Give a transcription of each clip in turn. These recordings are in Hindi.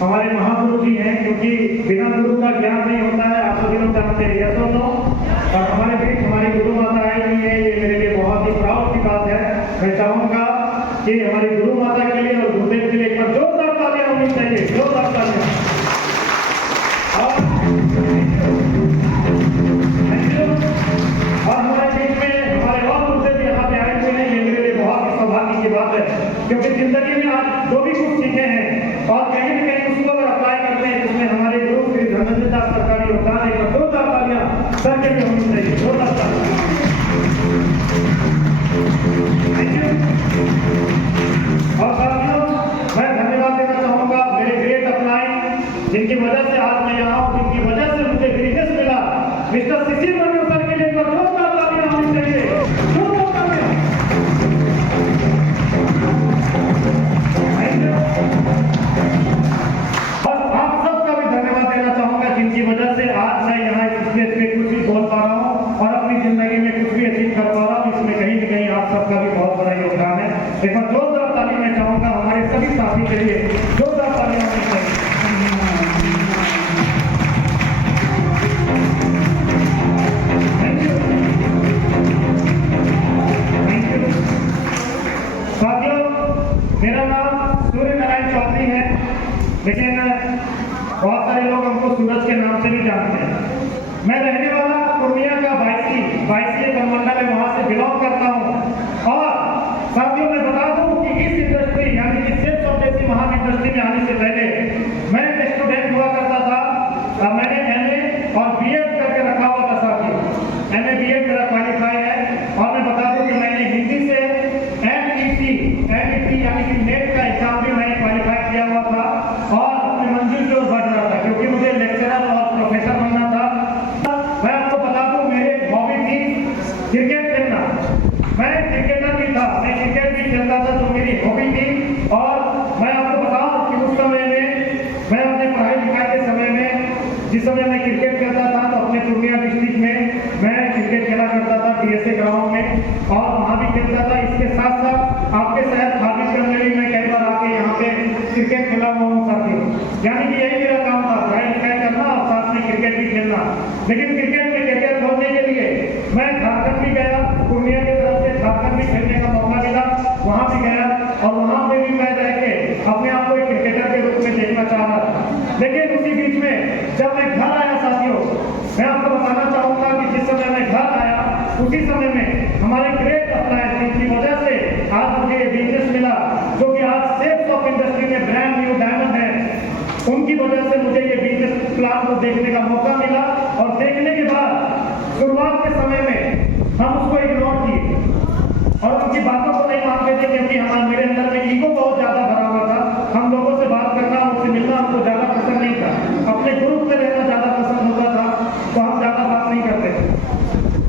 हमारे महागुरु जी हैं, क्योंकि बिना गुरु का ज्ञान नहीं होता है, आप सभी लोग जानते हैं, यस और नो। और हमारे बीच हमारी गुरु माता आई हुई है, ये मेरे लिए बहुत ही प्राउड की बात है। मैं चाहूंगा कि हमारी गुरु माता के लिए और गुरुदेव के लिए एक बार जोरदार तालियां होनी चाहिए, जोरदार तालियां। और हमारे बीच में हमारे और गुरुदेव यहाँ पे आए हुए हैं, ये मेरे लिए बहुत ही सौभाग्य की बात है, क्योंकि जिंदगी में आज जो भी कुछ सीखे हैं और कहीं न कहीं उसको अगर अप्लाई करते हैं, जिसमें हमारे गुरु श्री धर्मेंद्र दास सरकारी योगदान है। जोरदार तालियां सर के लिए होनी चाहिए, जोरदार तालियां। Thank you. और साथियों, मैं धन्यवाद देना चाहूंगा मेरे ग्रेट अपलाइन, जिनकी वजह से आज मैं यहाँ हूँ, जिनकी वजह से मुझे बिजनेस मिला, मिस्टर शिशिर मनु सर के लिए जोरदार तालियां होनी चाहिए, जोरदार तालियां। और आप सबका भी धन्यवाद देना चाहूंगा, जिनकी वजह से आज मैं यहाँ इस स्टेज पे कुछ भी बोल पा रहा हूँ और अपनी जिंदगी में कुछ भी अचीव कर पा रहा हूँ। इसमें कहीं न कहीं आप सबका भी बहुत बड़ा योगदान है। एक बार जोरदार ताली मैं चाहूंगा हमारे सभी साथी के लिए, जोरदार तालियां होनी चाहिए। साथियों, मेरा नाम सूर्य नारायण चौधरी है, लेकिन बहुत सारे लोग हमको सूरज के नाम से भी जानते हैं। मैं रहने वाला पूर्णिया का बाईसी प्रमंडल है, वहां से बिलोंग करता हूं। और साथियों, मैं बता दूं कि इस इंडस्ट्री यानी कि सेल्स ऑफ जैसी महान इंडस्ट्री में आने से पहले मैं स्टूडेंट हुआ करता था। मैंने एमए और बीएड करके रखा हुआ था साथियों। एमए बीएड मेरा क्वालिफाई है। और मैं बता दूं कि मैंने हिंदी से एनईटी यानी कि नेट का एग्जाम भी मैंने क्वालिफाई किया हुआ था और अपनी मंजिल की ओर बढ़ रहा था, क्योंकि मुझे लेक्चरर और प्रोफेसर बनना था। मैं आपको बता दूं, मेरी हॉबी थी क्रिकेट खेलना। मैं क्रिकेटर भी था, मैं क्रिकेट भी खेलता था, जो मेरी हॉबी थी। और मैं आपको बताऊं कि उस समय में मैं अपने पढ़ाई लिखाई के समय में, जिस समय मैं क्रिकेट खेलता था, तो अपने पूर्णिया डिस्ट्रिक्ट में मैं क्रिकेट खेला करता था बीएसए ग्राउंड में, और वहां भी खेलता था। इसके साथ साथ आपके शहर फाजिलपुर में भी मैं कई बार आके यहाँ पे क्रिकेट खेला हुआ हूँ साथियों। यानी कि यही मेरा काम था, पढ़ाई लिखाई करना और साथ में क्रिकेट भी खेलना। लेकिन क्रिकेट में करियर खोलने के लिए मैं झारखंड भी गया, पूर्णिया की तरफ से झारखंड भी खेलने का मौका मिला, वहां भी गया और वहां पे भी मैं रह के अपने आप को एक क्रिकेटर के रूप में देखना चाह रहा था। लेकिन उसी बीच में जब मैं घर आया साथियों, मैं आपको बताना चाहूंगा कि जिस समय मैं घर आया, उसी समय में हमारे ग्रेट अपलायंस, जिनकी वजह से आज मुझे बिजनेस मिला, जो कि आज सेल्स ऑफ इंडस्ट्री में ब्रांड न्यू डायमंड है, उनकी वजह से मुझे ये बिजनेस प्लान को देखने का मौका मिला। और देखने के बाद शुरुआत के समय में हम उसको इग्नोर किए और उनकी बातों को नहीं मानते थे, क्योंकि मेरे अंदर में ईगो बहुत ज्यादा भरा हुआ था। हम लोगों से बात करना, उनसे मिलना हमको ज्यादा पसंद नहीं था, अपने ग्रुप में रहना ज्यादा पसंद होता था, तो हम ज्यादा बात नहीं करते थे।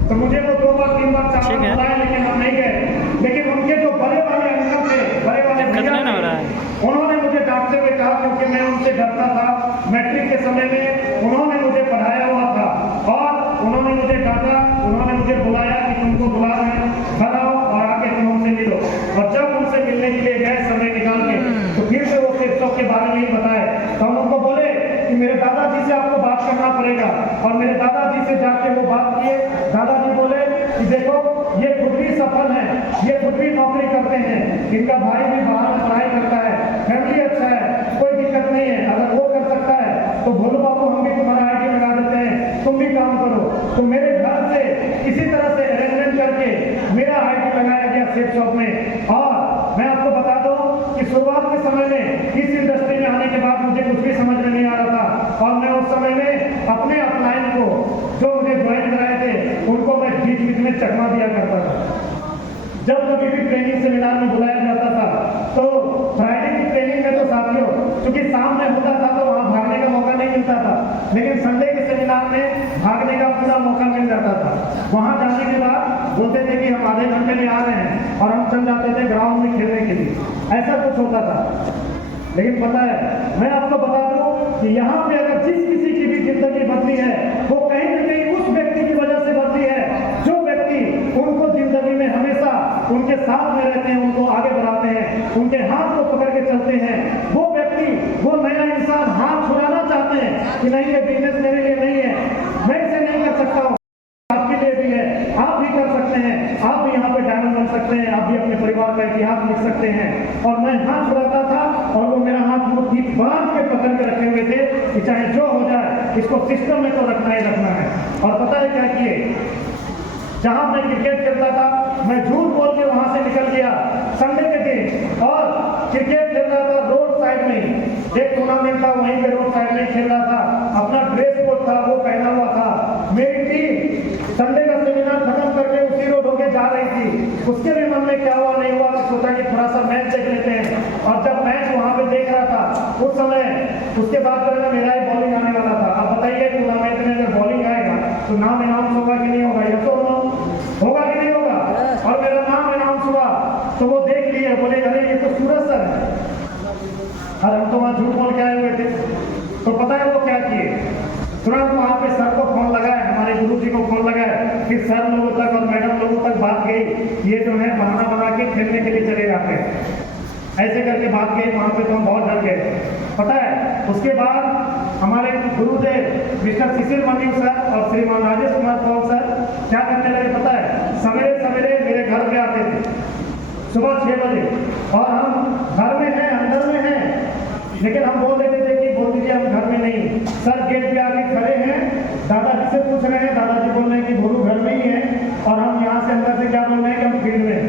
तो मुझे वो 2 बार 3 बार 4 बार बुलाया, लेकिन हम नहीं गए। लेकिन उनके जो बड़े वाले अंकल थे, बड़े वाले भैया, उन्होंने मुझे डांटते हुए कहा, क्योंकि मैं उनसे डरता था। मैट्रिक के समय में उन्होंने मुझे पढ़ाया हुआ था और उन्होंने मुझे डांटा, उन्होंने मुझे बुलाया कि तुमको बुला रहे हैं, घर आओ और आके तुम उनसे मिलो। और जब उनसे मिलने के लिए गए समय निकाल के, तो फिर से वो शिक्षक के बारे में ही बताए। तो हम उनको बोले कि मेरे दादाजी से आपको बात करना पड़ेगा। और मेरे दादाजी से जाके वो बात किए। दादाजी बोले कि देखो, ये खुद भी सफल है, ये खुद भी नौकरी करते हैं, इनका भाई भी बाहर पढ़ाई करता है, फैमिली अच्छा है, कोई दिक्कत नहीं है। अगर वो कर सकता है तो भोलू बाबू हम भी तुम्हारा आईडी लगा देते हैं, तुम भी काम करो। तो मेरे घर से इसी तरह से अरेंजमेंट करके मेरा आईडी लगाया गया सेट शॉप में। और मैं आपको बता दूं कि शुरुआत के समय में इस इंडस्ट्री में आने के बाद मुझे कुछ भी समझ में नहीं आ रहा था, और मैं उस समय में अपने अपलाइन को जो मुझे ज्वाइन कराए थे, उनको मैं बीच बीच में चकमा दिया करता था। जब कभी भी ट्रेनिंग सेमिनार में बुलाया जाता था, तो फ्राइडे की ट्रेनिंग में तो साथियों, क्योंकि सामने होता था तो वहां भागने का मौका नहीं मिलता था, लेकिन संडे के सेमिनार में भागने का पूरा मौका मिल जाता था। वहां जाने के बाद बोलते थे कि हम आधे घंटे में आ रहे हैं, और हम चल जाते थे ग्राउंड में खेलने के लिए। ऐसा कुछ होता था। लेकिन पता है, मैं आपको बता दूं कि यहाँ पे अगर जिस किसी की भी जिंदगी बदली है, वो कहीं न कहीं उस व्यक्ति की वजह से बदली है, जो व्यक्ति उनको जिंदगी में हमेशा उनके साथ में रहते हैं, उनको आगे बढ़ाते हैं, उनके हाथ को पकड़ के चलते हैं। वो व्यक्ति व्यक्ति, वो नया इंसान हाथ छुड़ाना चाहते हैं कि नहीं ये बिजनेस मेरे लिए नहीं है, मैं इसे नहीं कर सकता हूँ, आपके लिए भी है, आप भी कर सकते हैं, आप भी यहाँ पे डायमंड बन सकते हैं, आप भी अपने परिवार का इतिहास लिख सकते हैं। और मैं हाथ छुड़ाता था और वो मेरा हाथ मुट्ठी बांध के पकड़ के रखे हुए थे कि चाहे जो हो जाए इसको सिस्टम में तो रखना ही रखना है। और पता है क्या किए, जहां मैं क्रिकेट खेलता था मैं झूठ बोल के वहां से निकल गया संडे के दिन और क्रिकेट खेल रहा था रोड साइड में ही, एक टूर्नामेंट था वहीं पे रोड साइड में खेल रहा था, अपना ड्रेस कोड था वो पहना हुआ था, मेरी टीम संडे का सेमिनार खत्म करके उसी रोड होके जा रही थी, उसके भी मन में क्या हुआ नहीं हुआ, सोचा कि थोड़ा सा मैच देख लेते हैं। और जब मैच वहां पे देख रहा था उस समय उसके बाद जो है मेरा ही बॉलिंग आने वाला था। आप बताइए टूर्नामेंट में अगर बॉलिंग आएगा तो नाम अनाउंस होगा कि नहीं होगा, या तो होगा कि नहीं होगा। और मेरा नाम अनाउंस हुआ तो वो देख लिए, बोले अरे ये तो सूरज सर है, और हम तो वहां झूठ बोल के आए हुए थे। तो पता है वो क्या किए, तुरंत वहां पे सर को फोन लगाया, हमारे गुरु जी को फोन लगाया, फिर सर लोगों तक और मैडम लोगों तक बात गई, ये जो है बहाना बना के खेलने के लिए चले जाते हैं, ऐसे करके बात गई। वहां पे तो हम बहुत डर गए। पता है उसके बाद हमारे गुरुदेव मिस्टर शिशिर मन्यू सर और श्रीमान राजेश कुमार पॉल सर क्या करने लगे पता है, सवेरे सवेरे मेरे घर पे आते थे सुबह 6 बजे, और हम घर में हैं, अंदर में हैं, लेकिन हम बोल देते थे कि बोल दीजिए हम घर में नहीं। सर गेट पे आके खड़े हैं, दादाजी से पूछ रहे हैं, दादाजी बोल रहे हैं कि गुरु घर में ही है, और हम यहाँ से अंदर से क्या बोल रहे हैं कि हम फील्ड में,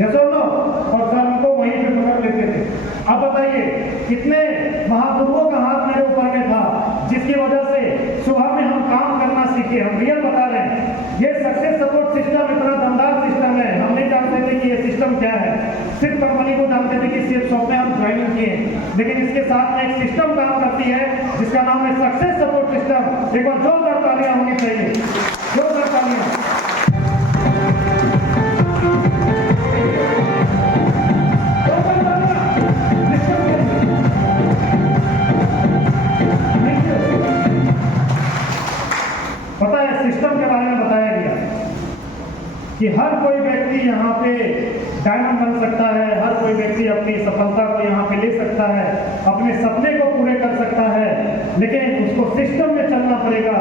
यस और नो, और सर हमको वहीं पे पकड़ लेते थे। अब बताइए कितने महापुरुषों का हाथ मेरे ऊपर में था, जिसकी वजह से सुबह में हम काम करना सीखे। हम रियल बता रहे हैं, ये सक्सेस सपोर्ट सिस्टम इतना दमदार सिस्टम है, हम नहीं जानते थे कि ये सिस्टम क्या है, सिर्फ कंपनी को जानते थे कि सिर्फ सॉफ्ट में हम ज्वाइनिंग किए, लेकिन इसके साथ में एक सिस्टम काम करती है जिसका नाम है सक्सेस सपोर्ट सिस्टम। एक बार जोरदार तालियां होनी चाहिए, जोरदार तालियां। पता है सिस्टम के बारे में बताया गया कि हर कोई व्यक्ति यहाँ पे डायमंड बन सकता है, हर कोई व्यक्ति अपनी सफलता को यहाँ पे ले सकता है, अपने सपने को पूरे कर सकता है, लेकिन उसको सिस्टम में चलना पड़ेगा।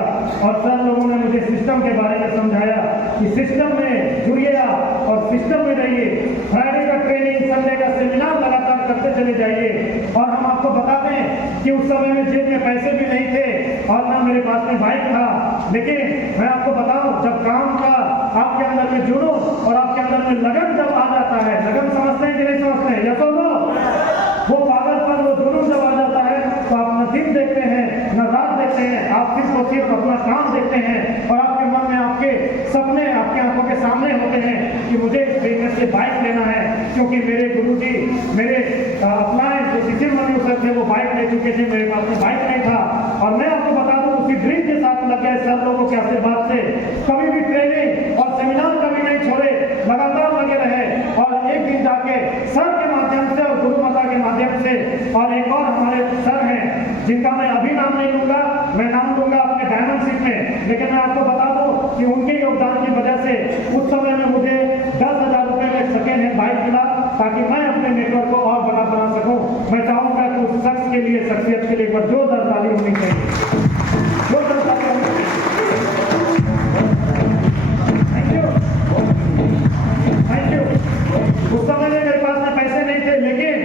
और सर लोगों ने मुझे सिस्टम के बारे में समझाया कि सिस्टम में जुड़िए आप और सिस्टम में रहिए, फ्राइडे का ट्रेनिंग, संडे का सेमिनार लगातार करते चले जाइए। और हम आपको बताते हैं कि उस समय में जेब में पैसे भी नहीं थे और ना मेरे पास में बाइक था, लेकिन मैं आपको बताऊं जब काम का आपके अंदर में जुनून और आपके अंदर में लगन जब आ जाता है, लगन समझते हैं कि नहीं समझते हैं, या तो वो पागलपन, वो जुनून जब आ जाता है तो आप न दिन देखते हैं न रात देखते हैं, आप सिर्फ और सिर्फ अपना काम देखते हैं, और आपके मन में आपके सपने आपकी आंखों के सामने होते हैं कि मुझे इस बिजनेस से बाइक लेना है, क्योंकि मेरे गुरुजी मेरे अपलाए जो शिशिर मन्यू सर थे वो बाइक ले चुके थे, मेरे पास में बाइक नहीं था। और मैं आपको बता दूं उसी ड्रीम के साथ लग गए सर लोगों के आशीर्वाद से, कभी भी ट्रेनिंग और सेमिनार कभी नहीं छोड़े, लगातार लगे रहे। और एक दिन जाके सर के माध्यम से और गुरु माता के माध्यम से, और एक और हमारे सर हैं जिनका मैं अभी नाम नहीं लूंगा, मैं नाम लूंगा अपने डायमंड सीट में, लेकिन मैं आपको बता दूं कि उनके योगदान की वजह से उस समय में मुझे 10,000 रुपए में सेकेंड हैंड बाइक मिला, ताकि मैं अपने नेटवर्क को और बड़ा बना सकूं। मैं चाहूंगा कि उस शख्स के लिए, शख्सियत के लिए एक बार जोरदार ताली होनी चाहिए, जोरदार ताली होनी चाहिए। Thank you, thank you. उस समय में मेरे पास में पैसे नहीं थे, लेकिन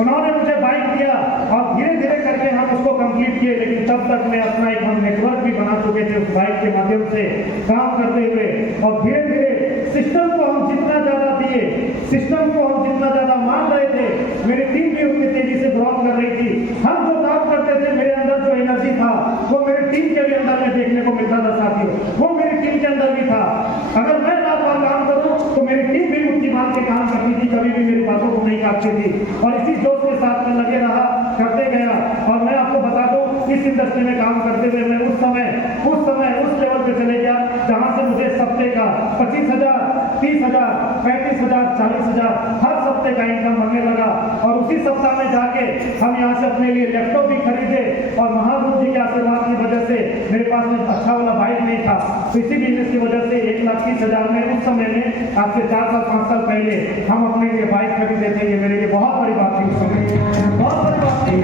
उन्होंने मुझे बाइक दिया और धीरे धीरे करके हम उसको कंप्लीट किए। लेकिन तब तक मैं अपना एक हम नेटवर्क भी बना चुके थे उस बाइक के माध्यम से काम करते हुए, और धीरे धीरे सिस्टम को हम जितना ज्यादा दिए, सिस्टम को हम जितना ज्यादा मान रहे थे, मेरी टीम भी उतनी तेजी से ग्रोथ कर रही थी। हम जो काम करते थे, मेरे अंदर जो एनर्जी था वो मेरी टीम के भी अंदर में देखने को मिलता था साथियों, वो मेरी टीम के अंदर भी था। अगर मैं रात भर काम करूं तो मेरी टीम भी उनकी बात के काम करती थी, कभी भी मेरी बातों को नहीं काटती थी, और इसी जोश के साथ में लगे रहा, करते गया। और मैं आपको बता दूं इस इंडस्ट्री में काम करते हुए मैं उस समय उस लेवल पे चले गया जहां से मुझे सप्ते का 25,000, 30,000, 35,000, 40,000 हर सप्ते का इनकम बनने लगा। और उसी सप्ताह में जाके हम यहाँ से अपने लिए लैपटॉप भी खरीदे और महागुरु जी के आशीर्वाद की वजह से मेरे पास में अच्छा वाला बाइक नहीं था, तो इसी बिजनेस की वजह से 1,30,000 में उस समय में आज से 4 साल 5 साल पहले हम अपने लिए बाइक खरीदे थे। ये मेरे लिए बहुत बड़ी बात थी, उस समय बहुत बड़ी बात थी।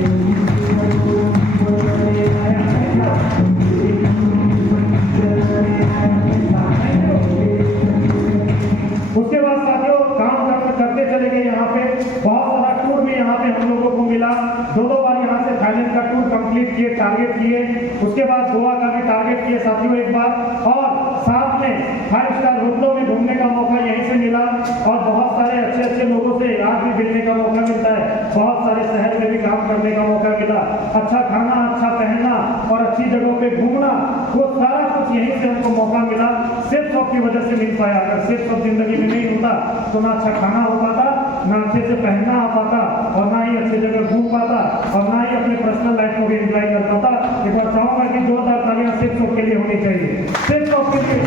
उसके बाद साथियों काम करते चले गए। यहाँ पे बहुत सारा टूर भी यहाँ पे हम लोगों को मिला। 2 बार यहाँ से थाईलैंड का टूर कंप्लीट किए, टारगेट किए। उसके बाद गोवा का भी टारगेट किए साथियों एक बार, और साथ में 5 स्टार होटलों में घूमने का मौका यहीं से मिला। और बहुत सारे अच्छे लोगों से आज भी मिलने का मौका मिलता है। बहुत सारे शहर में भी काम करने का मौका मिला। अच्छा खाना, अच्छा पहनना और अच्छी जगहों पे घूमना, वो सारा कुछ यहीं से हमको मौका मिला। सिर्फ शौक की वजह से मिल पाया। अगर सिर्फ शौक जिंदगी में नहीं होता तो ना अच्छा खाना हो पाता, ना अच्छे से पहनना आ पाता, और ना ही अच्छी जगह घूम पाता, और ना ही अपने पर्सनल लाइफ को भी एंजॉय कर पाता। एक बार चाहूंगा कि जोरदार तालियां सिर्फ शौक के लिए होनी चाहिए, सिर्फ शौक के लिए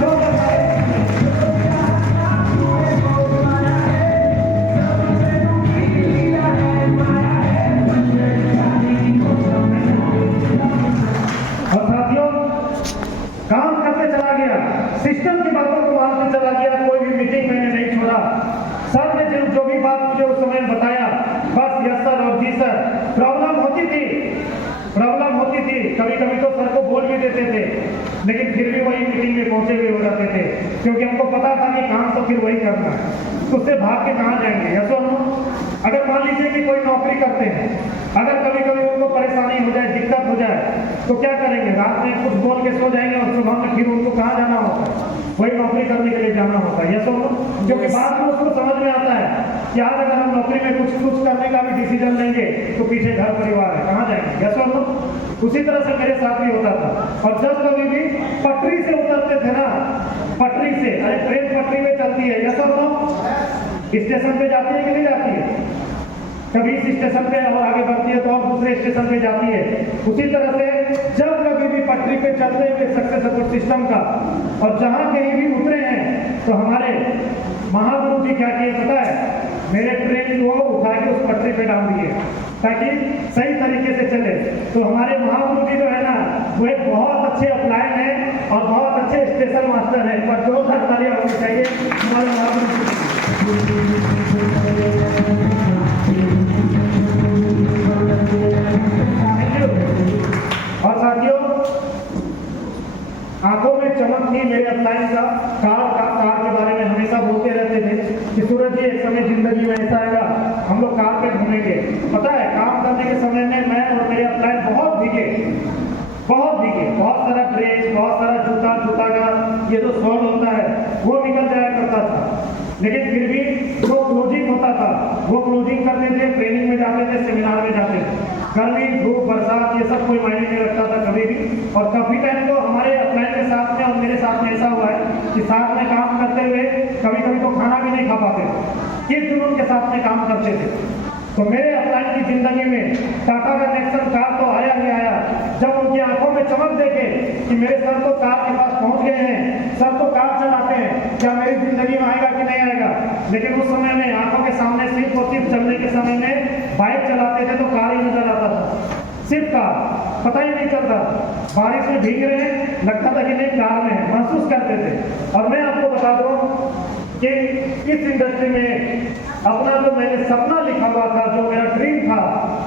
जोरदार। काम करते चला गया, सिस्टम की बातों को मानते चला गया, कोई भी मीटिंग मैंने नहीं छोड़ा। सर ने जो भी बात मुझे उस समय बताया, बस यस सर और जी सर। प्रॉब्लम होती थी, कभी कभी तो सर को बोल भी देते थे, लेकिन फिर भी वही मीटिंग में पहुंचे हुए हो जाते थे, क्योंकि हमको पता था कि काम तो फिर वही करना है, तो उससे भाग के कहाँ जाएंगे। यस और नो? अगर मान लीजिए कि कोई नौकरी करते हैं, अगर कभी कभी उनको परेशानी हो जाए, दिक्कत हो जाए, तो क्या करेंगे? रात में कुछ बोल के सो जाएंगे और सुबह में फिर उनको कहाँ जाना होता है? वही नौकरी करने के लिए जाना होता है। यस और नो? क्योंकि बाद में उसको समझ में आता है कि आज अगर हम नौकरी में कुछ करने का भी डिसीजन लेंगे तो पीछे घर परिवार है, कहाँ जाएंगे? यस और नो? उसी तरह से मेरे साथ भी होता था। और जब कभी भी पटरी से उतरते थे ना, पटरी से, अरे ट्रेन पटरी में चलती है, यस और नो? स्टेशन पे जाती है कि नहीं जाती है? कभी इस स्टेशन पे और आगे बढ़ती है तो और दूसरे स्टेशन पे जाती है। उसी तरह से जब कभी भी पटरी पे चलते हुए सक्सेस सपोर्ट सिस्टम का, और जहां कहीं भी उतरे हैं तो हमारे महागुरु जी क्या किए पता है? मेरे ट्रेन को उठा के उस पटरी पे डाल दिए ताकि सही तरीके से चले। तो हमारे महागुरु जी जो है ना, वो एक बहुत अच्छे अपलाइन है और बहुत अच्छे स्टेशन मास्टर है। पर जोरदार तालियां होनी चाहिए हमारे महागुरु जी। और साथियों, आंखों में चमक थी मेरे अपलाइन का। कार के बारे में हमेशा बोलते रहते थे कि सूरज जी एक समय जिंदगी में ऐसा आएगा हम लोग कार पे घूमेंगे। पता है, काम करने के समय में मैं और मेरे अपलाइन बहुत भीगे, बहुत सारा ड्रेस, बहुत सारा जूता का ये जो सॉल होता है वो निकल जाया करता था। लेकिन फिर भी जो क्लोजिंग होता था वो क्लोजिंग करते थे, ट्रेनिंग में जाते थे, सेमिनार में जाते थे। गर्मी, धूप, बरसात ये सब कोई मायने नहीं रखता था कभी भी। और काफी टाइम तो हमारे अपलाइन के साथ में और मेरे साथ में ऐसा हुआ है कि साथ में काम करते हुए कभी कभी तो खाना भी नहीं खा पाते, किस जुनून के साथ में काम करते थे। तो मेरे अपलाइन की जिंदगी में टाटा का नेक्सन कार तो आया ही आया। जब उनकी आंखों में चमक देखे कि मेरे सर तो कार के पास पहुंच गए हैं, सर तो कार चलाते हैं, क्या मेरी जिंदगी में आएगा कि नहीं आएगा? लेकिन उस समय में आंखों के सामने सिर्फ और सिर्फ चलने के समय में बाइक चलाते थे तो कार ही नजर आता था, सिर्फ कार, पता ही नहीं चलता। बारिश में भीग रहे हैं, लगता था कि नहीं कार में है, महसूस करते थे। और मैं आपको बता दूं कि इस इंडस्ट्री में अपना जो मैंने सपना लिखा हुआ था, जो मेरा ड्रीम था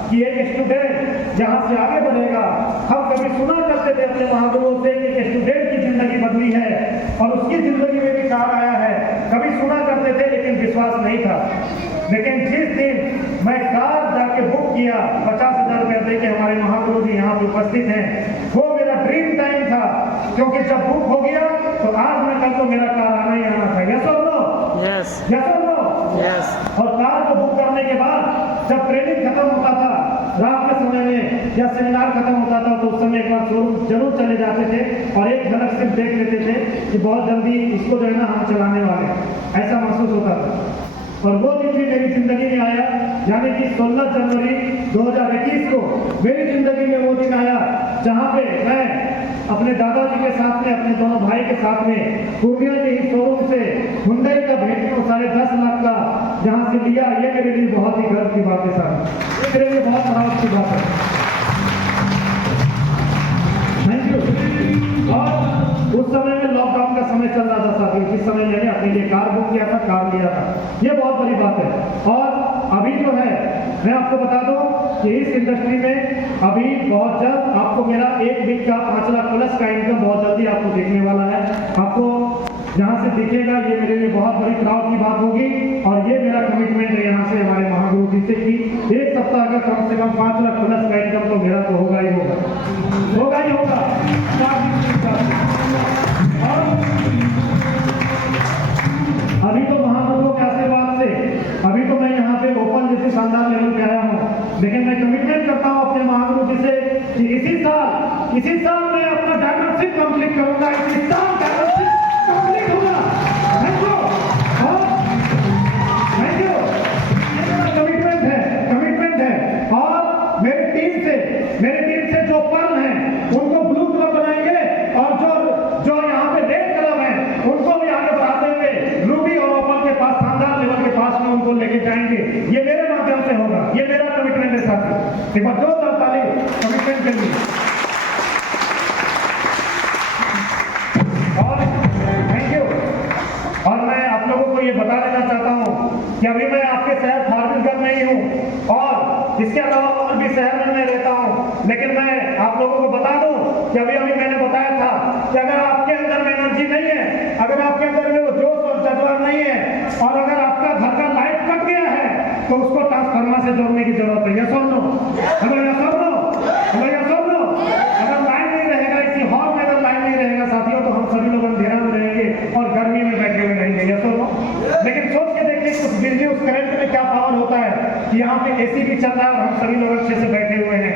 कि एक स्टूडेंट यहाँ से आगे बढ़ेगा। हम कभी सुना करते थे अपने महागुरुओं से कि एक स्टूडेंट की जिंदगी बदली है और उसकी जिंदगी में भी कार आया है, कभी सुना करते थे लेकिन विश्वास नहीं था। लेकिन जिस दिन मैं कार जाके बुक किया, 50,000 रुपया दे के, हमारे महागुरु जी यहाँ पे उपस्थित हैं, वो मेरा ड्रीम टाइम था। क्योंकि जब बुक हो गया तो आज मैं कल तो मेरा कार आना ही आना था। यस और नो? यस। यस और नो? यस। और कार को बुक करने के बाद जब ट्रेनिंग खत्म होता था रात के समय में या सेमिनार खत्म होता था तो उस समय एक बार शोरूम जरूर चले जाते थे और एक झलक सिर्फ देख लेते थे कि बहुत जल्दी इसको जो है ना हम चलाने वाले, ऐसा महसूस होता था। और वो दिन भी मेरी जिंदगी में आया, यानी कि 16 जनवरी 2021 को मेरी जिंदगी में वो दिन आया जहां पे मैं अपने दादाजी के साथ में, अपने दोनों भाई के साथ में पूर्णिया के ही शोरूम से हुंडई का वेन्यू 10.5 लाख का जहां से लिया। ये मेरे लिए बहुत ही गर्व की बात है साहब, ये मेरे लिए बहुत प्राउड की बात है। Thank you. और उस समय में लॉकडाउन का समय चल रहा था साथियों, जिस समय मैंने अपने लिए कार बुक किया था, कार लिया था, ये बहुत बड़ी बात है। और अभी जो है मैं आपको बता दूं कि इस इंडस्ट्री में अभी बहुत जल्द आपको मेरा 1 वीक का 5 लाख प्लस का इनकम बहुत जल्दी आपको देखने वाला है। आपको जहां से दिखेगा ये मेरे लिए बहुत बड़ी प्राउड की बात होगी। और ये मेरा कमिटमेंट है यहाँ से हमारे महागुरु जी से कि एक सप्ताह का कम से कम 5 लाख प्लस का इनकम तो मेरा तो होगा ही होगा, होगा ही होगा। और अभी तो महाप्रभुओं के आशीर्वाद से अभी तो मैं यहाँ पे ओपन जैसे शानदार लेवल पे आया हूँ, लेकिन मैं कमिटमेंट करता हूँ अपने महागुरु जी से कि इसी साल मैं अपना डायमंडशिप कंप्लीट करूंगा, इसी साल डायमंडशिप कंप्लीट होगा। Thank you, thank you. ये मेरा कमिटमेंट है। और मेरी टीम से जो पर्ल हैं उनको ब्लू क्लब बनाएंगे, और जो यहाँ पे रेड क्लब हैं उनको भी आगे बढ़ाते हुए रूबी और ओपन के पास, शानदार लेवल के पास में उनको लेके जाएंगे। ये मेरे माध्यम से होगा, ये मेरा कमिटमेंट है साथी। एक बार जोरदार ताली कमिटमेंट के लिए। और थैंक यू। और मैं आप लोगों को ये बता देना चाहता हूँ कि अभी मैं आपके शहर फारबिसगंज में ही हूँ, और इसके अलावा और भी शहर में मैं रहता हूँ। लेकिन मैं आप लोगों को बता दूं कि अभी मैंने बताया था कि अगर आपके अंदर में एनर्जी नहीं है, अगर आपके अंदर में वो जोश और जज्बा नहीं है, और अगर आपका घर का लाइट कट गया है तो उसको ट्रांसफार्मर से जोड़ने की जरूरत है। ये सुन लो, अगर ये सुन लो, अगर लाइन नहीं रहेगा, इसी हॉल में अगर लाइन नहीं रहेगा साथियों, तो हम सभी लोग अंधेरा में रहेंगे और गर्मी में बैठे हुए रहेंगे। ये सुन लो। लेकिन सोच के देखिए उस बिजली, उस करंट में क्या पावर होता है कि यहाँ पे एसी भी चल रहा है और हम सभी लोग अच्छे से बैठे हुए हैं।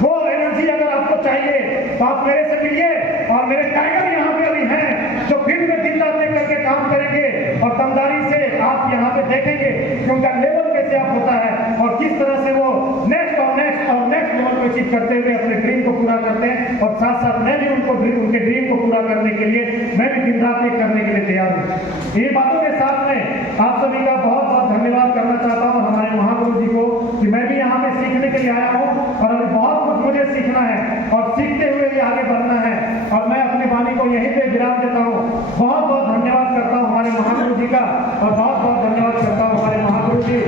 वो एनर्जी अगर आपको चाहिए तो आप मेरे से मिलिए, और मेरे टाइगर यहाँ पे अभी हैं जो फील्ड में दिन रात एक करके काम करेंगे, और दमदारी से आप यहाँ पे देखेंगे कि उनका लेवल कैसे आप होता है और किस तरह से वो नेक्स्ट लेवल को अचीव करते हुए अपने ड्रीम को पूरा करते हैं। और साथ साथ मैं भी उनके ड्रीम को पूरा करने के लिए मैं भी दिन रात एक करने के लिए तैयार हूँ। ये बातों के साथ में आप सभी का बहुत बहुत धन्यवाद करना चाहता हूँ हमारे महागुरु जी को, कि मैं भी यहाँ पे सीखने के लिए आया हूँ, और अभी बहुत कुछ मुझे सीखना है और सीखते हुए ही आगे बढ़ना है। और मैं अपनी वाणी को यहीं पे विराम देता हूँ। बहुत बहुत धन्यवाद करता हूँ हमारे महागुरु जी का, और बहुत बहुत धन्यवाद करता हूँ हमारे महागुरु जी